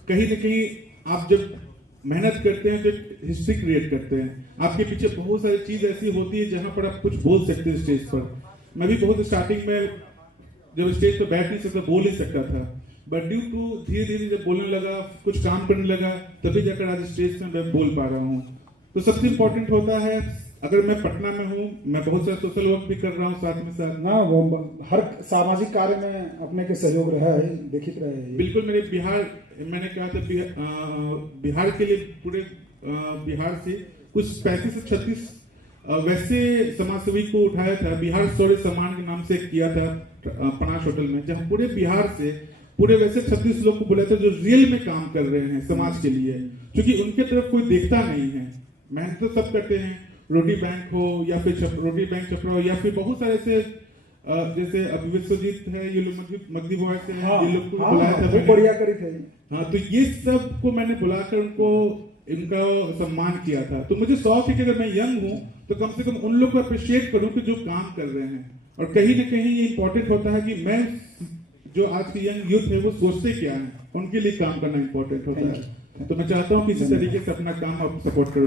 कहीं ना कहीं आप जब मेहनत करते हैं तो हिस्ट्री क्रिएट करते हैं। आपके पीछे बहुत सारी चीज ऐसी होती है जहां पर आप कुछ बोल सकते हैं स्टेज पर। मैं भी बहुत स्टार्टिंग में जब स्टेज पर बैठ नहीं सकता, बोल नहीं सकता था, बट ड्यू टू धीरे धीरे जब बोलने लगा, कुछ काम करने लगा, तभी जाकर आज स्टेज में मैं बोल पा रहा हूँ। तो सबसे इंपॉर्टेंट होता है, अगर मैं पटना में हूँ, मैं बहुत सारा सोशल वर्क भी कर रहा हूँ साथ में साथ ना, वो हर सामाजिक कार्य में अपने के सहयोग रहा है, देखित रहे हैं। बिल्कुल। मेरे बिहार, मैंने कहा था बिहार के लिए पूरे बिहार से कुछ 35 से 36 वैसे समाजसेवी को उठाया था। बिहार शौर्य सम्मान के नाम से किया था पनाश होटल में, जहाँ पूरे बिहार से पूरे वैसे 36 लोग को बुलाया था जो रियल में काम कर रहे हैं समाज के लिए। क्योंकि उनके तरफ कोई देखता नहीं है, मेहनत तो सब करते हैं, रोटी बैंक हो या फिर रोटी बैंक छपरा हो या फिर बहुत सारे से जैसे अभी विश्वजीत है, ये लोग मगदी बॉय से हैं, ये लोग को बुलाया था, बढ़िया करी थे। हाँ, तो ये सब को मैंने बुलाकर उनको इनका सम्मान किया था। तो मुझे शौक है कि अगर मैं यंग हूँ तो कम से कम उन लोग को अप्रिशिएट करूँ कि जो काम कर रहे हैं। और कहीं ना कहीं ये इंपॉर्टेंट होता है कि मैं, जो आज की यंग यूथ है वो सोचते क्या है, उनके लिए काम करना इंपॉर्टेंट होता है। तो मैं चाहता हूँ कि इसी तरीके से अपना काम आप सपोर्ट करो।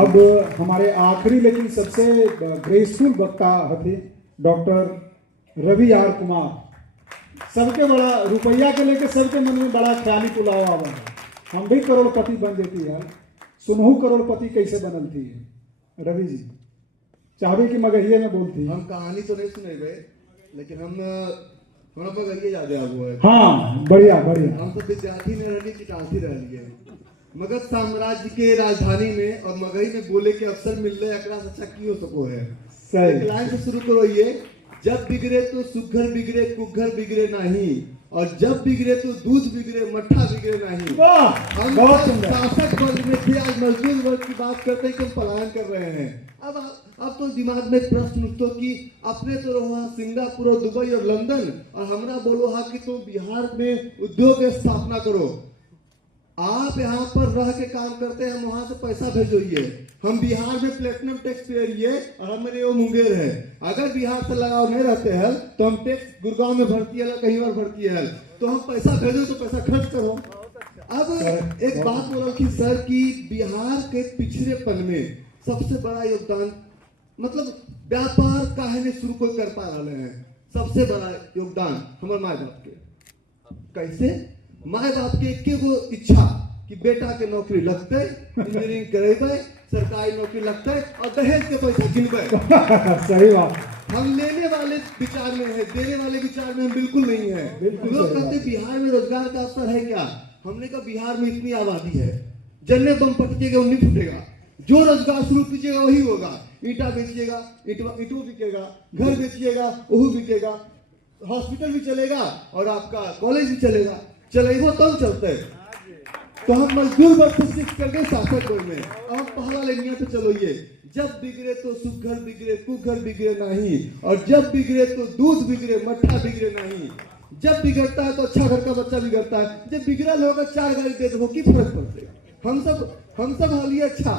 अब हमारे आखिरी लेकिन सबसे ग्रेसफुल वक्ता थे डॉक्टर रवि आर कुमार। सबके बड़ा रुपया के लेके सबके मन में बड़ा ख्याली पुलाव आवा है। हम भी करोड़पति बन देती है। सुनहु करोड़पति कैसे बनती है रवि जी, चाहबे कि मगहिए में बोलती। हम कहानी तो नहीं सुने गए, लेकिन हम थोड़ा मगहिए याद है वो है। हाँ बढ़िया बढ़िया। हम तो विद्यार्थी में रहनी चिटार्थी रह लिए। मगध साम्राज्य के राजधानी में और मगही में बोले के अवसर मिल रहे, एकरा से अच्छा की हो सको है। सही। एक लाइन से शुरू करो ये, जब बिगड़े तो सुघर बिगड़े कुघर बिगड़े नहीं, और जब बिगड़े तो दूध बिगड़े मट्ठा बिगड़े नहीं। वाह हम बहुत सुंदर। शासक वर्ग में थे, आज मजदूर वर्ग की बात करते हैं कि हम पलायन कर रहे हैं। अब तो दिमाग में प्रश्न उठतो कि अपने तो रहो सिंगापुर और दुबई और लंदन, और हमरा बोलो हा कि तुम बिहार में उद्योग की स्थापना करो। आप यहाँ पर रह के काम करते हैं, हम वहां से पैसा भेजोइए। हम बिहार में प्लेटिनम टैक्स पे रहिए और हमारे वो मुंगेर है। अगर बिहार से लगाव नहीं रहते हैं तो हम टैक्स गुड़गांव में भरती है, कहीं और भरती है, तो हम पैसा भेजो तो पैसा खर्च करो। अब एक बात बोला कि सर कि बिहार के पिछड़ेपन में सबसे बड़ा योगदान, मतलब व्यापार काहे ने शुरू कोई कर पा रहे हैं, सबसे बड़ा योगदान हमारे माए बाप के। कैसे? माए बाप के एक गो इच्छा कि बेटा के नौकरी लगते, इंजीनियरिंग करेबे, सरकारी नौकरी लगते और दहेज के पैसा गिनबे। सही बात। हम लेने वाले विचार में है, देने वाले विचार में हम बिल्कुल नहीं है। लोग कहते बिहार में रोजगार का अवसर है क्या? हमने कहा बिहार में इतनी आबादी है, जन्ने बम पटकेगा उन्हीं फूटेगा, जो रोजगार शुरू कीजिएगा वही होगा। ईटा बेचिएगा, ईंटों बिकेगा, घर बेचिएगा वही बिकेगा, हॉस्पिटल भी चलेगा और आपका कॉलेज भी चलेगा। चलेगा तब चलते हैं। तो हम मजदूर वर्ग से शिफ्ट कर गए शासक वर्ग में। अब हम पहला लाइनिया पे चलो ये, जब बिगड़े तो सुघर बिगड़े कुघर बिगड़े नहीं, और जब बिगड़े तो दूध बिगड़े मट्ठा बिगड़े नहीं। जब बिगड़ता है तो अच्छा घर का बच्चा बिगड़ता है, जब बिगड़ा लोग 4 गाड़ी दे दो की फर्क पड़ते। हम सब हालिए अच्छा।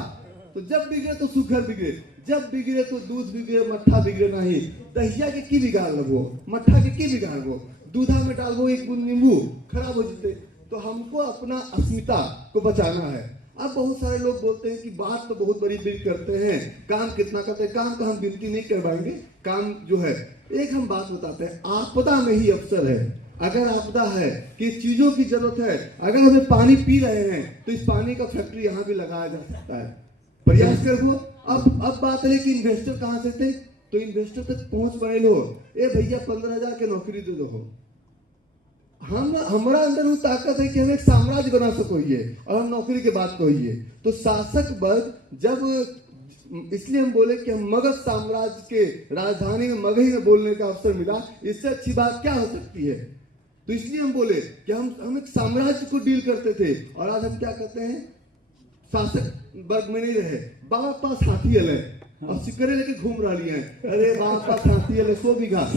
तो जब बिगड़े तो सुघर बिगड़े, जब बिगड़े तो दूध बिगड़े मट्ठा बिगड़े नहीं। दहिया के की बिगाड़ लगो, मट्ठा के की बिगाड़ो, दूधा में डालबो एक बूंद नींबू खराब हो जाते। तो हमको अपना अस्मिता को बचाना है। अब बहुत सारे लोग बोलते हैं कि बात तो बहुत बड़ी बिल करते हैं, काम कितना करते हैं। काम का हम गिनती नहीं करवाएंगे, काम जो है एक हम बात बताते हैं, आपदा में ही अवसर है। अगर आपदा है कि चीजों की जरूरत है, अगर हमें पानी पी रहे हैं तो इस पानी का फैक्ट्री यहाँ भी लगाया जा सकता है, प्रयास करो। अब बात है कि इन्वेस्टर कहाँ से थे, तो इन्वेस्टर तक पहुंच बने लो। ए भैया 15,000 के नौकरी दे दो। हमारा अंदर वो ताकत है कि हम एक साम्राज्य बना सकोइए और हम नौकरी के बात कहिए। तो शासक वर्ग जब, इसलिए हम बोले कि हम मगध साम्राज्य के राजधानी में मगही में बोलने का अवसर मिला, इससे अच्छी बात क्या हो सकती है। तो इसलिए हम बोले कि हम एक साम्राज्य को डील करते थे, और आज हम क्या करते हैं, शासक वर्ग में नहीं रहे। बाबा पास हाथी है और सिकरे लेके घूम रहा है। अरे बाबा पास हाथी है 100 बीघा।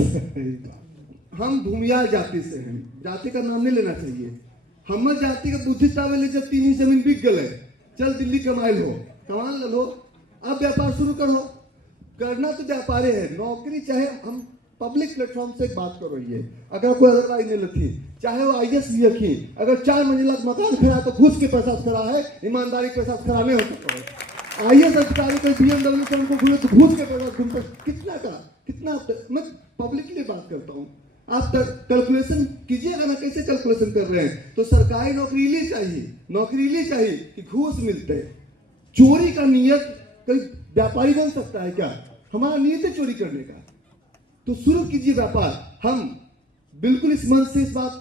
हम भूमियार जाति से हैं, जाति का नाम नहीं लेना चाहिए। हम जाति का बुद्धि तावे जब 3 ही जमीन बिक गए, चल दिल्ली कमाए लो, कमा लो, अब व्यापार शुरू करो। करना तो व्यापार है, नौकरी चाहे हम पब्लिक प्लेटफॉर्म से एक बात करो ये, अगर कोई अदरवाइज नहीं लथी, चाहे वो IAS भी रखी, अगर 4 मंजिला मकान खड़ा तो घूस के पैसा खड़ा है, ईमानदारी के पैसा खड़ा नहीं हो सकता। IAS अधिकारी कोई BMW से उनको घूरे तो घूस के पैसा घूमते, कितना मैं पब्लिक के लिए बात करता हूँ। आप कैलकुलेशन कीजिएगा ना, कैसे कैलकुलेशन कर रहे हैं। तो सरकारी नौकरी लिए चाहिए कि घूस मिलते। चोरी का नियत कोई व्यापारी बन सकता है क्या? हमारा नियत है चोरी करने का, तो शुरू कीजिए व्यापार। हम बिल्कुल इस मन से इस बात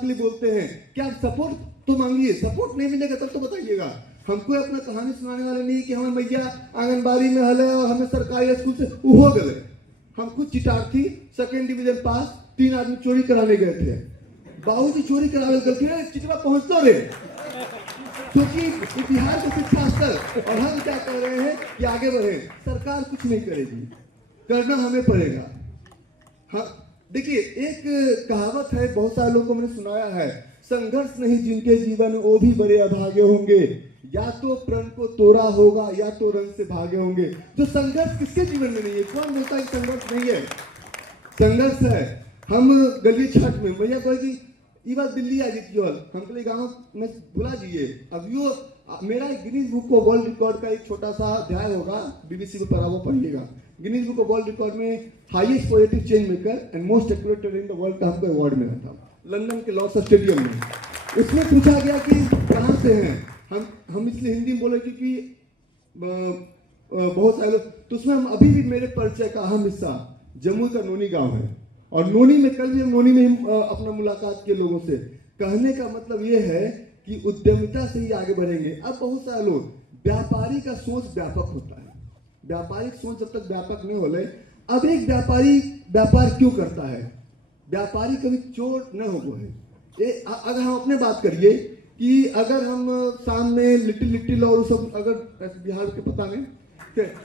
के लिए बोलते हैं कि आप सपोर्ट तो मांगिए, सपोर्ट नहीं मिलेगा तब तो बताइएगा। हमको अपना कहानी सुनाने वाले नहीं कि हमें भैया आंगनबाड़ी में हले और हमें सरकारी स्कूल से हो गए। हम खुद चिटार्थी, 2nd डिवीजन पास, 3 आदमी चोरी कराने गए थे। बाबूजी चोरी कराने गए, चिटवा पहुंचता रहे, क्योंकि बिहार का शिक्षा स्तर। और हम क्या कह रहे हैं कि आगे बढ़े, सरकार कुछ नहीं करेगी, करना हमें पड़ेगा। हाँ देखिए, एक कहावत है, बहुत सारे लोगों को मैंने सुनाया है, संघर्ष नहीं जिनके जीवन वो भी बड़े अभागे होंगे, या तो प्रण को तोड़ा होगा या तो रंग से भागे होंगे। जो संघर्ष किसके जीवन में नहीं है? कौन बोलता है संघर्ष नहीं है? संघर्ष है। हम गली छठ में भैया कोई की ये बात दिल्ली आ जाती है, हम कल गाँव में भुला जाइए। अब यो मेरा Guinness Book of World record का एक छोटा सा अध्याय होगा, BBC पे पढ़ा, वो पढ़िएगा। Guinness Book of World Record में highest positive change maker and most accurate in the world का हमको अवार्ड मिला था लंदन के लॉर्ड्स स्टेडियम में। उसमें पूछा गया कि कहाँ से हैं, हम इसलिए हिंदी में बोले क्योंकि बहुत सारे लोग, तो उसमें हम अभी भी मेरे परिचय का अहम हिस्सा जम्मू का नोनी गांव है। और नोनी में कल भी हम नोनी में अपना मुलाकात किए लोगों से। कहने का मतलब ये है कि उद्यमिता से ही आगे बढ़ेंगे। अब बहुत सारे लोग, व्यापारी का सोच व्यापक होता है, व्यापारिक सोच जब तक व्यापक नहीं होले। अब एक व्यापारी व्यापार क्यों करता है? व्यापारी कभी चोर न हो है। अगर हम अपने बात करिए कि अगर हम शाम में लिटिल और सब, अगर बिहार के पता नहीं,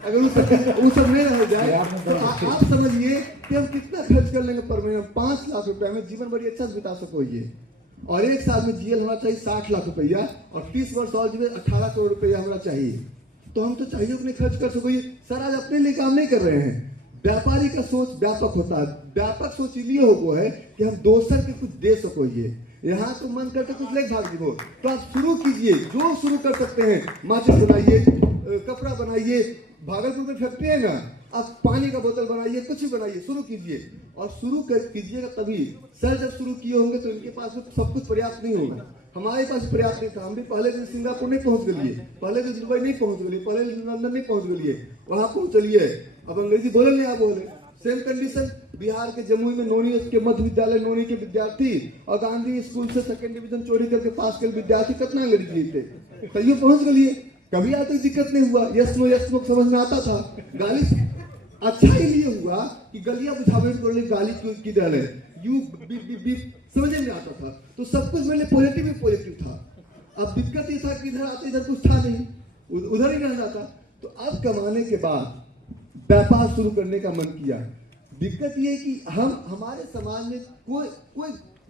अगर वो सब नहीं रह जाए तो आप समझिए कि हम कितना खर्च कर लेंगे पर महीने। 5 लाख रुपए में जीवन बड़ी अच्छा से बिता सको ये। और एक साल में जीएल होना चाहिए 60 लाख रुपया, और 30 वर्ष और जीवन 18 करोड़ रुपया होना चाहिए। तो हम तो चाहिए अपने खर्च कर सको। ये सर आज अपने लिए काम नहीं कर रहे हैं। व्यापारी का सोच व्यापक होता है। व्यापक सोच इसलिए हो है कि हम दोसर के कुछ दे सको। ये यहाँ तो मन करते कुछ लेके भाग दो, तो आप शुरू कीजिए, जो शुरू कर सकते हैं। माचिस बनाइए, कपड़ा बनाइए, भागलपुर में फैक्ट्री है ना, आप पानी का बोतल बनाइए, कुछ भी बनाइए, शुरू कीजिए। और शुरू कीजिएगा तभी। सर जब शुरू किए होंगे तो इनके पास सब कुछ पर्याप्त नहीं होगा। हमारे पास पर्याप्त नहीं था। हम भी पहले दिन सिंगापुर नहीं पहुंच गए, पहले दिन दुबई नहीं पहुंच गए, पहले दिन लंदन नहीं पहुंच गए, वहां पहुंचलिए। अब अंग्रेजी बोले नहीं आप बोले। सेम कंडीशन बिहार के जमुई में नोनी के मध्य विद्यालय नोनी के विद्यार्थी और गांधी स्कूल से 2nd डिवीजन चोरी करके पास के विद्यार्थी कितना अंग्रेजी थे, तैयो पहुंच गए। कभी आज तक दिक्कत नहीं हुआ। यस नो समझ में आता था। गाली अच्छा ही लिए हुआ कि गलियां बुझावे करने गाली की डाले यू समझ में आता था। तो सब कुछ मेरे लिए पॉजिटिव था। अब दिक्कत ये था कि इधर आते इधर कुछ था नहीं, उधर ही रहना था। तो अब कमाने के बाद व्यापार शुरू करने का मन किया। दिक्कत ये कि हमारे समाज में कोई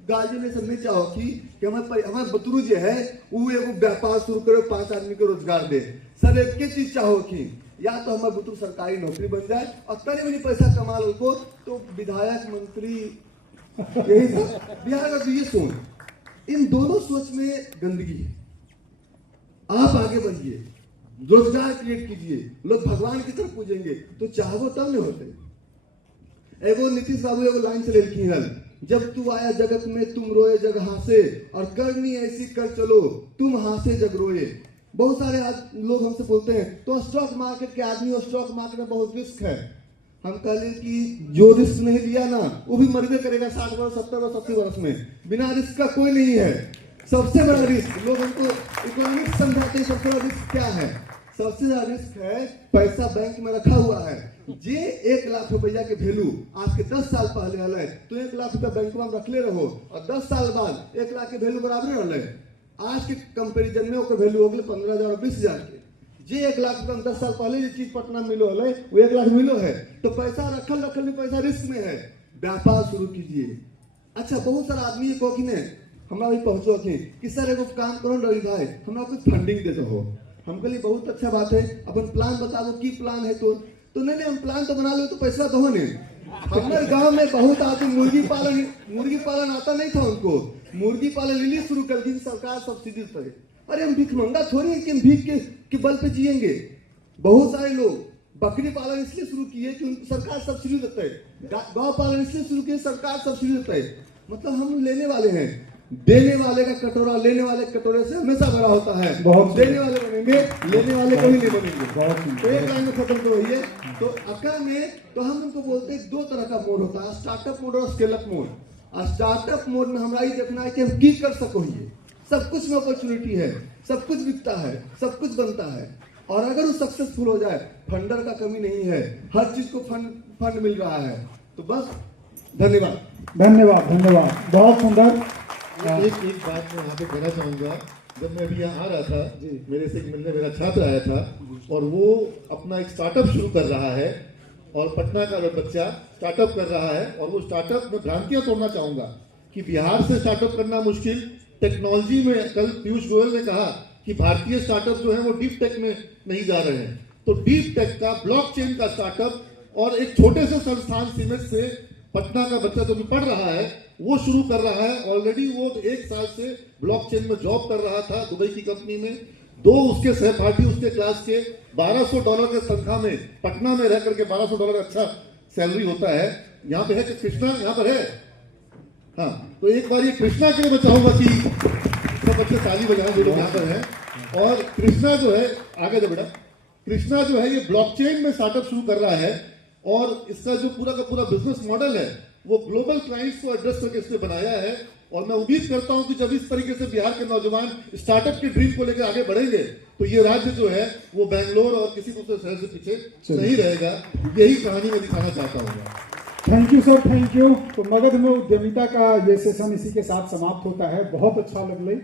गार्जियन ने सब नहीं चाहो कि हमारे बतरू जो है वो एगो व्यापार शुरू करो, 5 आदमी को रोजगार दे। सब एक के चीज चाहो कि या तो हमारे बतरू सरकारी नौकरी बन जाए और तने में पैसा कमा लो को, तो विधायक मंत्री यही बिहार का। तो ये सोच, इन दोनों सोच में गंदगी है। आप आगे बढ़िए, रोजगार क्रिएट कीजिए, लोग भगवान की तरफ पूजेंगे तो चाहो तब नहीं होते। एगो नीतीश बाबू एगो लाइन से लिखी है, जब तू आया जगत में तुम रोए जग हासे, और करनी ऐसी कर चलो तुम हासे जग रोए। बहुत सारे लोग हमसे बोलते हैं तो स्टॉक मार्केट के आदमी और स्टॉक मार्केट में बहुत रिस्क है। हम कहले कि जो रिस्क नहीं लिया ना वो भी मरबे करेगा 60 वर्ष 70 वर्ष 80 वर्ष में। बिना रिस्क का कोई नहीं है। सबसे बड़ा रिस्क, लोग हमको इकोनॉमिक्स समझाते हैं, सबसे बड़ा रिस्क क्या है? सबसे ज्यादा रिस्क है पैसा बैंक में रखा हुआ है। जे 1 लाख रुपया के वैल्यू आज के 10 साल पहले हल तो 1 लाख रुपया बैंक में रखले रहो और 10 साल बाद 1 लाख के वैल्यू बराबर रहा। आज के कंपेरिजन में ओकर वैल्यू हो गए 15,000 और 20,000 के। जे 1 लाख रुपया 10 साल पहले जो चीज पटना मिलो है वो 1 लाख मिलो है। तो पैसा रखल भी पैसा रिस्क में है। व्यापार शुरू कीजिए। अच्छा, बहुत सारा आदमी को हमरा भी पहुंचो कि सर एगो काम करो रवि भाई, हमरा कुछ फंडिंग दे दो। हम कहलिए बहुत अच्छा बात है, अपन प्लान बताओ की प्लान है। तो नहीं हम प्लान तो बना लो, तो पैसा दो ने। हमारे गांव में बहुत आदमी मुर्गी पालन आता नहीं था उनको। मुर्गी पालन लिली शुरू कर दी सरकार सब्सिडी पे। अरे हम भीख मंगा थोड़ी है कि हम भीख के बल पे जिएंगे। बहुत सारे लोग बकरी पालन इसलिए शुरू किए कि सरकार सब्सिडी देता है। गौ पालन इसलिए शुरू किए सरकार सब्सिडी देता है। मतलब हम लेने वाले हैं, देने वाले का कटोरा लेने वाले कटोरे से हमेशा बड़ा होता है। बहुत देने वाले बनेंगे, लेने वाले कभी नहीं बनेंगे। तो एक लाइन में खत्म तो वही है। तो अकल में तो हम उनको बोलते हैं 2 तरह का मोड होता है, स्टार्टअप मोड और स्केल अप मोड। और स्टार्टअप मोड में हमारा ही देखना है कि हम की कर सको। ये सब कुछ में अपॉर्चुनिटी है, सब कुछ बिकता है, सब कुछ बनता है। और अगर वो सक्सेसफुल हो जाए, फंडर का कमी नहीं है, हर चीज को फंड मिल रहा है। तो बस धन्यवाद। बहुत सुंदर। एक बात मैं यहाँ पे कहना चाहूँगा। जब मैं अभी यहाँ आ रहा था, मेरे से मिलने मेरा छात्र आया था और वो अपना एक स्टार्टअप शुरू कर रहा है और पटना का बच्चा स्टार्टअप कर रहा है। और वो स्टार्टअप में भ्रांतियाँ तोड़ना चाहूँगा कि बिहार से स्टार्टअप करना मुश्किल, टेक्नोलॉजी में कल पीयूष गोयल ने कहा कि भारतीय स्टार्टअप जो है वो डीप टेक में नहीं जा रहे हैं। तो डीप टेक का, ब्लॉकचेन का स्टार्टअप और एक छोटे से संस्थान सीमेंट से पटना का बच्चा जो भी पढ़ रहा है वो शुरू कर रहा है। ऑलरेडी वो 1 साल से ब्लॉकचेन में जॉब कर रहा था दुबई की कंपनी में। 2 उसके सहपाठी उसके क्लास के $1200 के तनख्वाह में पटना में रह करके $1200 अच्छा सैलरी होता है। यहाँ पे है कि कृष्णा यहाँ पर है। हाँ, तो एक बार ये कृष्णा के लिए मैं चाहूंगा कि फटाफट से ताली बजाएं जो लोग यहाँ पर हैं। और कृष्णा जो है, आगे जो बेटा, कृष्णा जो है ये ब्लॉकचेन में स्टार्टअप शुरू कर रहा है और इसका जो पूरा का पूरा बिजनेस मॉडल है वो ग्लोबल क्लाइंट्स को एड्रेस करके इसने बनाया है। और मैं उम्मीद करता हूं कि जब इस तरीके से बिहार के नौजवान स्टार्टअप के ड्रीम को लेकर आगे बढ़ेंगे तो ये राज्य जो है वो बेंगलोर और किसी दूसरे शहर से पीछे नहीं रहेगा। यही कहानी मैं दिखाना चाहता हूँ। Thank you sir, thank you. तो मगध में उद्यमिता का ये सेशन इसी के साथ समाप्त होता है। बहुत अच्छा लग रही।